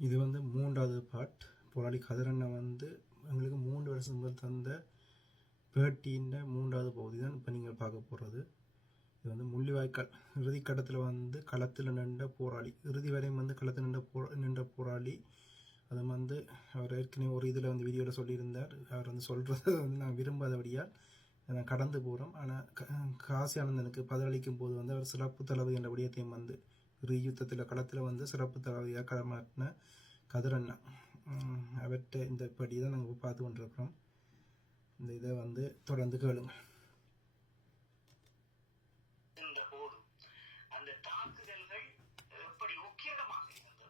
இது வந்து மூன்றாவது பார்ட் போராளி கதிரண்ணன் வந்து எங்களுக்கு மூன்று வருஷம் முதல் தந்த பேட்டியின் மூன்றாவது பகுதி தான் இப்போ நீங்கள் பார்க்க போகிறது இது வந்து முள்ளிவாய்க்கால் இறுதி கட்டத்தில் வந்து களத்தில் நின்ற போராளி. இறுதி வரையும் வந்து களத்தில் நின்ற போ நின்ற போராளி. அதை வந்து அவர் ஏற்கனவே ஒரு இதில் வந்து வீடியோவில் சொல்லியிருந்தார். அவர் வந்து சொல்கிறத வந்து நான் விரும்பாதபடியால் நான் கடந்து போகிறோம் ஆனால் காசி ஆனந்தனுக்கு பதிலளிக்கும் போது வந்து அவர் சிறப்பு தளபதி என்ற விடயத்தையும் வந்து இறுதி யுத்தத்தில் களத்தில் வந்து சிறப்பு தளபதியாக களமாட்டின கதிரண்ணா. உம், இந்த படி தான் நாங்கள் பார்த்து கொண்டிருக்கிறோம். இந்த இதை வந்து தொடர்ந்து கேளுங்க அந்த தாக்குதல்கள் எப்படி உக்கிரமாக இருந்தது?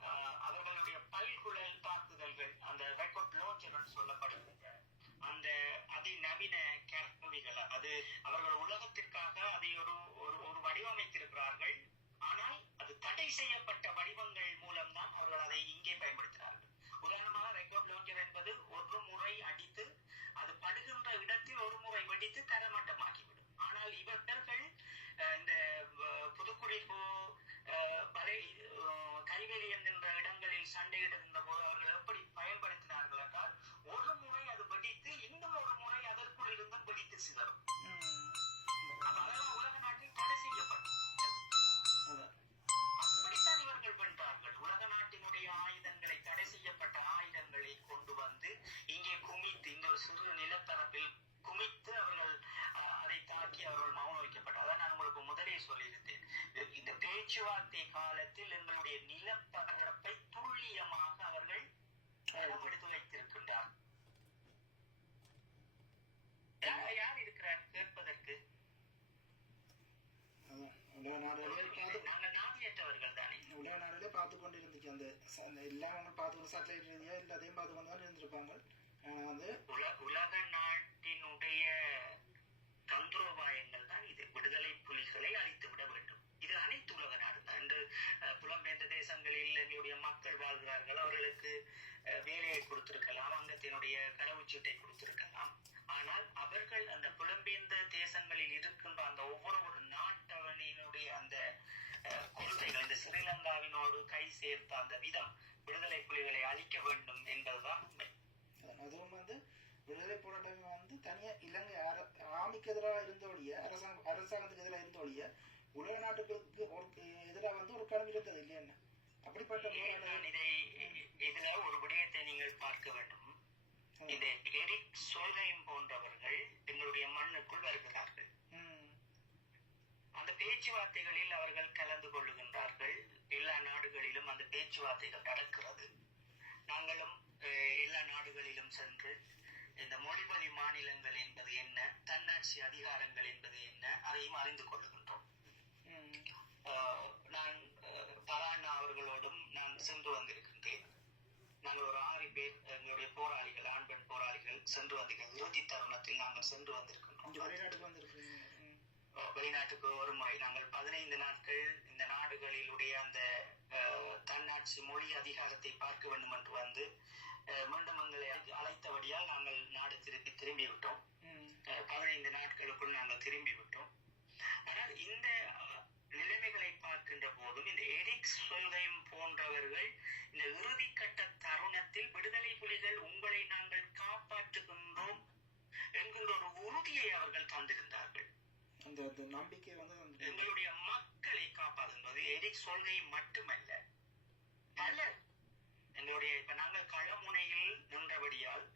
ஆஹ் அவர்களுடைய பல்குழல் தாக்குதல்கள் அந்த ரெக்கார்ட் லான்ச் என்று சொல்லப்படுகின்ற அந்த அதிநவீன கருவிகள் அது அவர்கள் உலகத்திற்காக வடிவமைத்திருக்கிறார்கள். ஆனால் அது தடை செய்யப்பட்ட வடிவங்கள் மூலம்தான் அவர்கள் அதை இங்கே பயன்படுத்தினார்கள் உதாரணமாக ரெக்கார்ட் லான்ச்சர் என்பது ஒரு முறை அடித்து அது படுகின்ற இடத்தில் ஒரு முறை வெடித்து தரமட்டமாக்கிவிடும். ஆனால் இவர்கள் இந்த அஹ், புதுக்குடிப்பு அஹ், வலை கைவேலி என்கின்ற இடங்களில் சண்டையிடுகின்ற போது அவர்கள் எப்படி பயன்படுத்தினார்கள் என்றால் ஒரு முறை அது வெடித்து இன்னும் ஒரு முறை அதற்குள் இருந்தும் வெடித்து சிதறும். முதலே சொல்லியிருந்தேன். இந்த பேச்சுவார்த்தை காலத்தில் எங்களுடைய நிலப்பரப்பை துல்லியமாக அவர்கள் எடுத்து வைத்திருக்கின்றார். யார் இருக்கிறார் கேட்பதற்கு? அதான் உலக நாடுகளே பார்த்து கொண்டு இருந்துச்சு அந்த எல்லாம் பார்த்து சேட்டலைட் ரீதியாக எல்லாத்தையும் பார்த்து கொண்டு தான் இருந்திருப்பாங்க. ஆனால் வந்து உல- உலக நாட்டினுடைய தந்திரோபாயங்கள் தான் இது விடுதலை புலிகளை அழித்து விட வேண்டும் இது அனைத்து உலக நாடு தான் இன்று அஹ், மாநிலங்களில் எங்களுடைய மக்கள் வாழ்கிறார்கள். அவர்களுக்கு வேலையை கொடுத்திருக்கலாம் அங்கத்தினுடைய கடவுச்சீட்டை கொடுத்திருக்கலாம். ஆனால் அவர்கள் அந்த புலம்பெயர்ந்த தேசங்களில் இருக்கின்ற அந்த ஒவ்வொரு ஒரு நாட்டவனினுடைய அந்த கொள்கைகள் இந்த ஸ்ரீலங்காவினோடு கை சேர்த்த அந்த விதம் விடுதலை புலிகளை அழிக்க வேண்டும் என்பதுதான் உண்மை. அதுவும் வந்து விடுதலை போராட்டம் வந்து தனியாக இலங்கை ஆமிக்கு எதிராக இருந்தோடைய அரசாங்க அரசாங்கத்துக்கு எதிராக இருந்தோடைய உலக நாட்டுகளுக்கு ஒரு எதிராக வந்து ஒரு கனவு இருந்தது இல்லையா என்ன? நான் இதை இதுல ஒரு விடயத்தை நீங்கள் பார்க்க வேண்டும்? இந்த எரிக் சோல்கைம் போன்றவர்கள் எங்களுடைய மண்ணுக்குள் வருகிறார்கள். அந்த பேச்சுவார்த்தைகளில் அவர்கள் கலந்து கொள்ளுகின்றார்கள். எல்லா நாடுகளிலும் அந்த பேச்சுவார்த்தைகள் நடக்கிறது. நாங்களும் எல்லா நாடுகளிலும் சென்று இந்த மொழிவழி மாநிலங்கள் என்பது என்ன? தன்னாட்சி அதிகாரங்கள் என்பது என்ன? அதையும் அறிந்து கொள்ளுகின்றோம் சென்று வந்திருக்கின்றேன். நாங்கள் ஒரு ஆறு பேர் எங்களுடைய போராளிகள் ஆண் பெண் போராளிகள் சென்று வந்திருக்கிறோம் இறுதி தருணத்தில் நாங்கள் சென்று வந்திருக்கின்றோம். வெளிநாட்டுக்கு வந்திருக்கீங்க ம். ஆஹ் வெளிநாட்டுக்கு ஒரு முறை. நாங்கள் பதினைந்து நாட்கள் இந்த நாடுகளிலுடைய அந்த தன்னாட்சி மொழி அதிகாரத்தை பார்க்க வேண்டும் என்று வந்து மீண்டும் எங்களை அழை- அழைத்தபடியால் நாங்கள் நாடு திருப்பி திரும்பி விட்டோம் பதினைந்து நாட்களுக்குள் நாங்கள் திரும்பி விட்டோம் ஆனால் இந்த சொல்கைம் போன்றவர்கள் இந்த இறுதிக்கட்ட தருணத்தில் விடுதலை புலிகள் உங்களை நாங்கள் காப்பாற்றுகின்றோம் என்கின்ற ஒரு உறுதியை அவர்கள் தந்திருந்தார்கள். அந்த நம்பிக்கை வந்து எங்களுடைய மக்களை காப்பாற்றுவது எரிக் சொல்கை மட்டுமல்ல. பலர் எங்களுடைய இப்ப நாங்கள் களமுனையில் நின்றபடியால்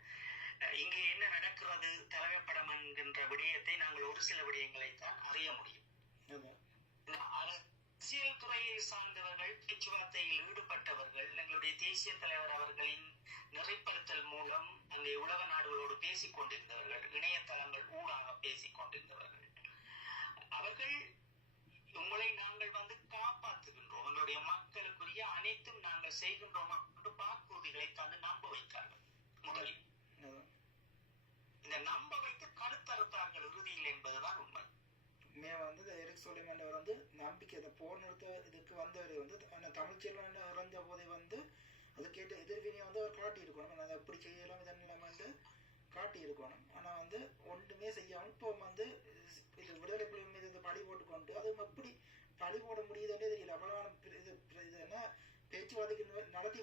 இங்கே என்ன நடக்கிறது தலைமைப்படம் என்கின்ற விடயத்தை நாங்கள் ஒரு சில விடயங்களை தான் அறிய முடியும். அரசியல் துறையை சார்ந்தவர்கள் பேச்சுவார்த்தையில் ஈடுபட்டவர்கள் எங்களுடைய தேசிய தலைவர் அவர்களின் நெறிப்படுத்தல் மூலம் அங்கே உலக நாடுகளோடு பேசிக் கொண்டிருந்தவர்கள் இணையதளங்கள் ஊடாக பேசிக் கொண்டிருந்தவர்கள். அவர்கள் உங்களை நாங்கள் வந்து காப்பாற்றுகின்றோம். உங்களுடைய மக்களுக்குரிய அனைத்தும் நாங்கள் செய்கின்றோம் என்று வாக்குறுதிகளை தந்து நம்ப வைத்தார்கள் முதலில். இந்த நம்ப வைத்து கருத்தறுத்தார்கள் இறுதியில் என்பதுதான் உண்மை மே வந்து இந்த வந்து நம்பிக்கை அதை போர் நிறுத்த இதுக்கு வந்தவர் வந்து அந்த தமிழ்ச்செல்வன் இறந்த போதே வந்து அது கேட்ட எதிர்வினையை வந்து அவர் காட்டியிருக்கணும். அதை எப்படி செய்யலாம் இதன் இல்லாமல் வந்து காட்டியிருக்கணும். ஆனால் வந்து ஒன்றுமே செய்யாமல் இப்போ வந்து இது விடுதலை புலிகள் மீது இந்த பழி போட்டுக்கொண்டு அது எப்படி பழி போட முடியுதுன்னே தெரியல. அவ்வளோ இது இது என்ன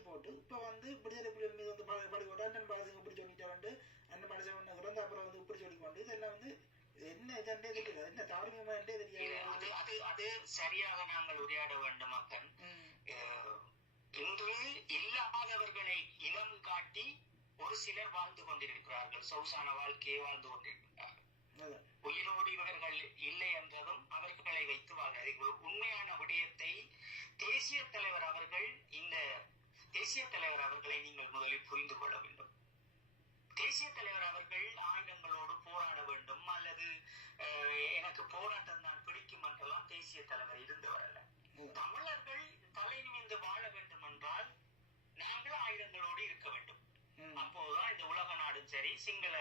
போட்டு இப்போ வந்து விடுதலை புலிகள் மீது வந்து பழி படி போட்டு அண்ணன் பாலசிங்க இப்படி சொல்லிட்டாரு அண்ணன் பாலசிங்க இறந்த அப்புறம் வந்து இப்படி சொல்லிக்கொண்டு இதெல்லாம் வந்து என்ன இதன்றே தெரியல என்ன தார்மீகமான்றே இது தெரியாது. அது அது அது சரியாக நாங்கள் உரையாட வேண்டும் அப்பன் ம், அஹ், இன்று இல்லாதவர்களை இனம் காட்டி ஒரு சிலர் வாழ்ந்து கொண்டிருக்கிறார்கள். சொகுசான வாழ்க்கையை வாழ்ந்து கொண்டிருக்கிறார்கள். உயிரோடு இவர்கள் இல்லை என்றதும் அவர்களை வைத்து வாழ்கிறார்கள் உண்மையான விடயத்தை தேசிய தலைவர் அவர்கள் இந்த தேசிய தலைவர் அவர்களை நீங்கள் முதலில் புரிந்து கொள்ள வேண்டும். தேசிய தலைவர் அவர்கள் ஆயுதங்களோடு போராட வேண்டும். அல்லது எனக்கு போராட்டம் தான் பிடிக்கும் என்றெல்லாம் தேசிய தலைவர் இருந்தவர் அல்ல. தமிழர்கள் தலை நிமிர்ந்து வாழ வேண்டும் என்றால் நாங்கள் ஆயுதங்களோடு இருக்க வேண்டும். அப்போதுதான் இந்த உலக நாடும் சரி சிங்கள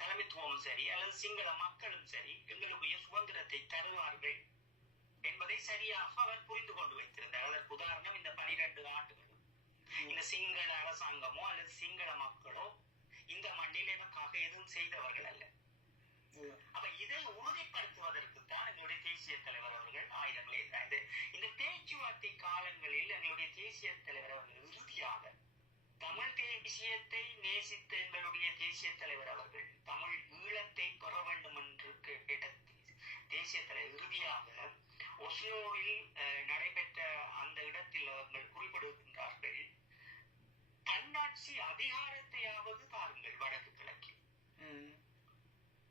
தலைமைத்துவமும் சரி அல்லது சிங்கள மக்களும் சரி எங்களுக்குரிய சுதந்திரத்தை தருவார்கள் என்பதை சரியாக அவர் புரிந்து கொண்டு வைத்திருந்தார். அதற்கு உதாரணம் இந்த பனிரெண்டு ஆண்டுகள் இந்த சிங்கள அரசாங்கமோ அல்லது சிங்கள மக்களோ இந்த மண்ணில் எனக்காக எதுவும் செய்தவர்கள் அல்ல. அப்ப இதை உறுதிப்படுத்துவதற்கு தான் எங்களுடைய தேசிய தலைவர் அவர்கள் ஆயுதங்களை. இந்த பேச்சுவார்த்தை காலங்களில் எங்களுடைய தேசிய தலைவர் அவர்கள் இறுதியாக தமிழ் தேசியத்தை நேசித்த எங்களுடைய தேசிய தலைவர் அவர்கள் தமிழ் ஈழத்தை பெற வேண்டும் என்று கேட்ட தேசிய தலைவர் இறுதியாக ஒஸ்லோவில் அஹ், நடைபெற்ற அந்த இடத்தில் அவர்கள் குறிப்பிடுகின்றார்கள் தன்னாட்சி அதிகாரத்தையாவது தாருங்கள் வடக்கு கிழக்கில் ம்,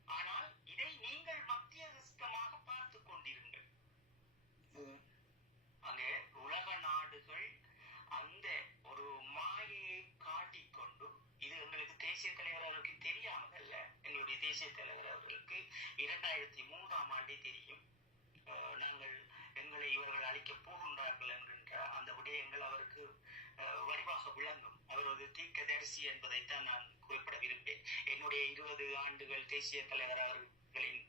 ஆனால் இதை நீங்கள் மத்தியஸ்தமாக பார்த்துக் கொண்டிருங்கள் அதான். அங்கே உலக நாடுகள் அந்த ஒரு மாயையை காட்டிக்கொண்டு இது எங்களுக்கு தேசிய தலைவர் அவர்களுக்கு தெரியாமல் அல்ல எங்களுடைய தேசிய தலைவர் அவர்களுக்கு இரண்டாயிரத்தி மூன்றாம் ஆண்டே தெரியும். நாங்கள் எங்களை இவர்கள் அழிக்கப் போகின்றார்கள் என்கின்ற அந்த விடயங்கள் அவருக்கு வடிவாக விளங்கும். அவர் ஒரு தீர்க்கதரிசி என்பதைத்தான் நான் குறிப்பிட விரும்பேன் என்னுடைய இருபது ஆண்டுகள் தேசிய தலைவர் அவர்களின்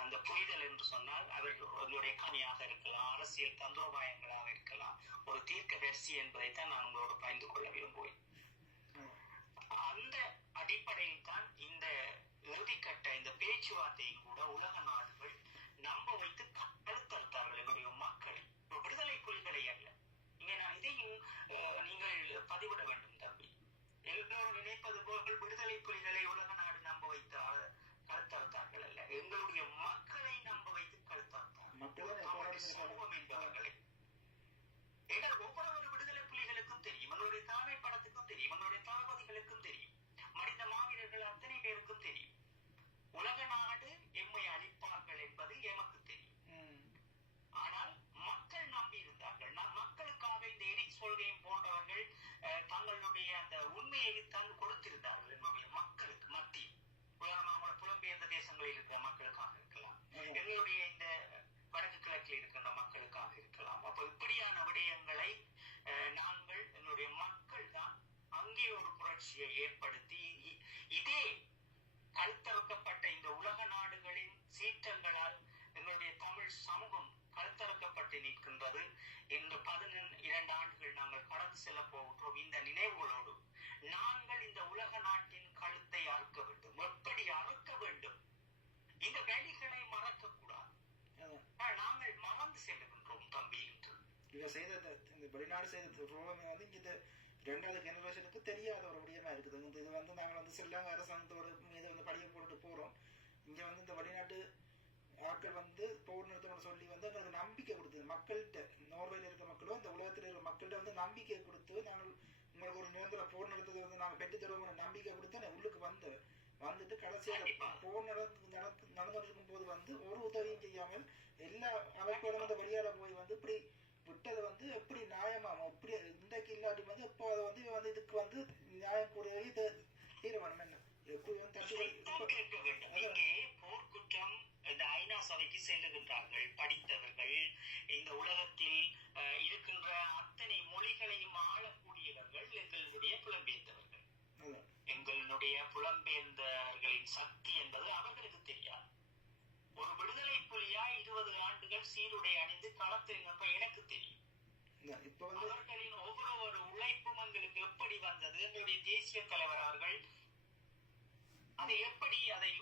அந்த புரிதல் என்று சொன்னால் அவர் உங்களுடைய கனியாக இருக்கலாம் அரசியல் தந்திரோபாயங்களாக இருக்கலாம் ஒரு தீர்க்கதரிசி என்பதைத்தான் நான் உங்களோடு பகிர்ந்து கொள்ள விரும்புவேன் அந்த அடிப்படையில் தான் இந்த இறுதிக்கட்ட இந்த பேச்சுவார்த்தையை கூட உலக நாடுகள் நம்ப வைத்து கழுத்தறுத்தார்கள் என்னுடைய மக்கள். விடுதலை புலிகளை அல்ல. இங்க நான் இதையும் நீங்கள் பதிவிட வேண்டும் தம்பி. எல்லோரும் நினைப்பது போல் விடுதலை புலிகளை உலக நாடு நம்ப வைத்து அஹ், கழுத்தறுத்தார்கள் அல்ல. எங்களுடைய மக்களை நம்ப வைத்து கழுத்தறுத்தார்கள் மக்கள் தான் தமிழ் போராடி சமூகம் என்பவர்களை ஏன்னா ஒவ்வொரு விடுதலை புலிகளுக்கும் தெரியும் எங்களுடைய தலைமை படத்துக்கும் தெரியும் எங்களுடைய தளபதிகளுக்கும் தெரியும் மனித மாவீரர்கள் அத்தனை பேருக்கும் தெரியும் உலக நாடு எம்மை அழிப்பார்கள் என்பது எமக்கு தெரியும். ஆனால் மக்கள் நம்பி இருந்தார்கள் நான் மக்களுக்காக இந்த எரிக் சொல்கையும் போன்றவர்கள் தங்களுடைய அந்த உண்மையை தந்து கொடுத்திருந்தார்கள் என்னுடைய மக்களுக்கு மத்தியில். உதாரணமாக புலம்பெயர்ந்த தேசங்களில் இருக்கிற மக்களுக்காக இருக்கலாம். எங்களுடைய இந்த வடக்கு கிழக்கில் இருக்கின்ற மக்களுக்காக இருக்கலாம். அப்ப இப்படியான விடயங்களை நாங்கள் எங்களுடைய மக்கள் தான் அங்கே ஒரு புரட்சியை ஏற்படுத்தி இ- இதே கழுத்தறுக்கப்பட்ட இந்த உலக நாடுகளின் சீற்றங்களால் எங்களுடைய தமிழ் சமூகம் கழுத்தறுக்கப்பட்டு நிற்கின்றது இந்த பதினெண் இரண்டு ஆண்டுகள் நாங்கள் கடந்து செல்ல போகின்றோம் இந்த நினைவுகளோடு நாங்கள் இந்த உலக நாட்டின் கழுத்தை அறுக்க வேண்டும் எப்படி அறுக்க வேண்டும்? இந்த வழிகளை மறக்க கூடாது நாங்கள் மறந்து செல்லுகின்றோம் தம்பி என்று. இவ செய்த இந்த- வெளிநாடு செய்த துரோகமே வந்து இங்க இந்த ரெண்டாவது ஜெனரேஷனுக்கு தெரியாத ஒரு விடயமா இருக்குது. இந்த இது வந்து நாங்கள் வந்து ஸ்ரீலங்கா அரசாங்கத்தோட மீது வந்து படிய போட்டுட்டு போறோம். இங்க வந்து இந்த வெளிநாட்டு ஆட்கள் வந்து போர் நிறுத்தம்னு சொல்லி வந்து எங்களுக்கு நம்பிக்கை கொடுத்தது மக்கள்கிட்ட நோர்வேல இருக்க மக்களும் இந்த உலகத்தில் இருக்கிற மக்கள்கிட்ட வந்து நம்பிக்கை கொடுத்து நாங்கள் உங்களுக்கு ஒரு நிரந்தர போர் நிறுத்தத்தை வந்து நாங்கள் பெற்று தருவோம் நம்பிக்கை கொடுத்து நான் உள்ளுக்கு வந்து வந்துட்டு கடைசியில் கண்டிப்பா. போர் நடந்து நடந்து நடந்துட்டு இருக்கும் போது வந்து ஒரு உதவியும் செய்யாமல் எல்லா அமைப்புகளும் வந்து வெளியால போய் வந்து இப்படி விட்டது வந்து எப்படி நியாயமாமா இப்படி இன்றைக்கு இல்லாட்டி வந்து இப்போ அதை வந்து இவன் வந்து இதுக்கு வந்து நியாயம் கூடிய இது தீர்மானம் என்ன? எப்படி வந்து தட்டி இதைத்தான் கேட்க வேண்டும் இங்கே போர்க்குற்றம் இந்த ஐநா சபைக்கு செல்லுகின்றார்கள் படித்தவர்கள் இந்த உலகத்தில் இருக்கின்ற அத்தனை மொழிகளையும் ஆளக்கூடியவர்கள் எங்களுடைய புலம்பெயர்ந்தவர்கள். எங்களுடைய புலம்பெயர்ந்தவர்களின் சக்தி என்பது அவர்களுக்கு தெரியாது. ஒரு விடுதலை புலியா இருபது ஆண்டுகள் சீருடை அணிந்து களத்தில் நிற்ப எனக்கு தெரியும். இந்த- இப்ப வந்து அவர்களின் ஒவ்வொரு ஒரு உழைப்பும் எங்களுக்கு எப்படி வந்தது? எங்களுடைய தேசிய தலைவர் அவர்கள் அதை எப்படி அதை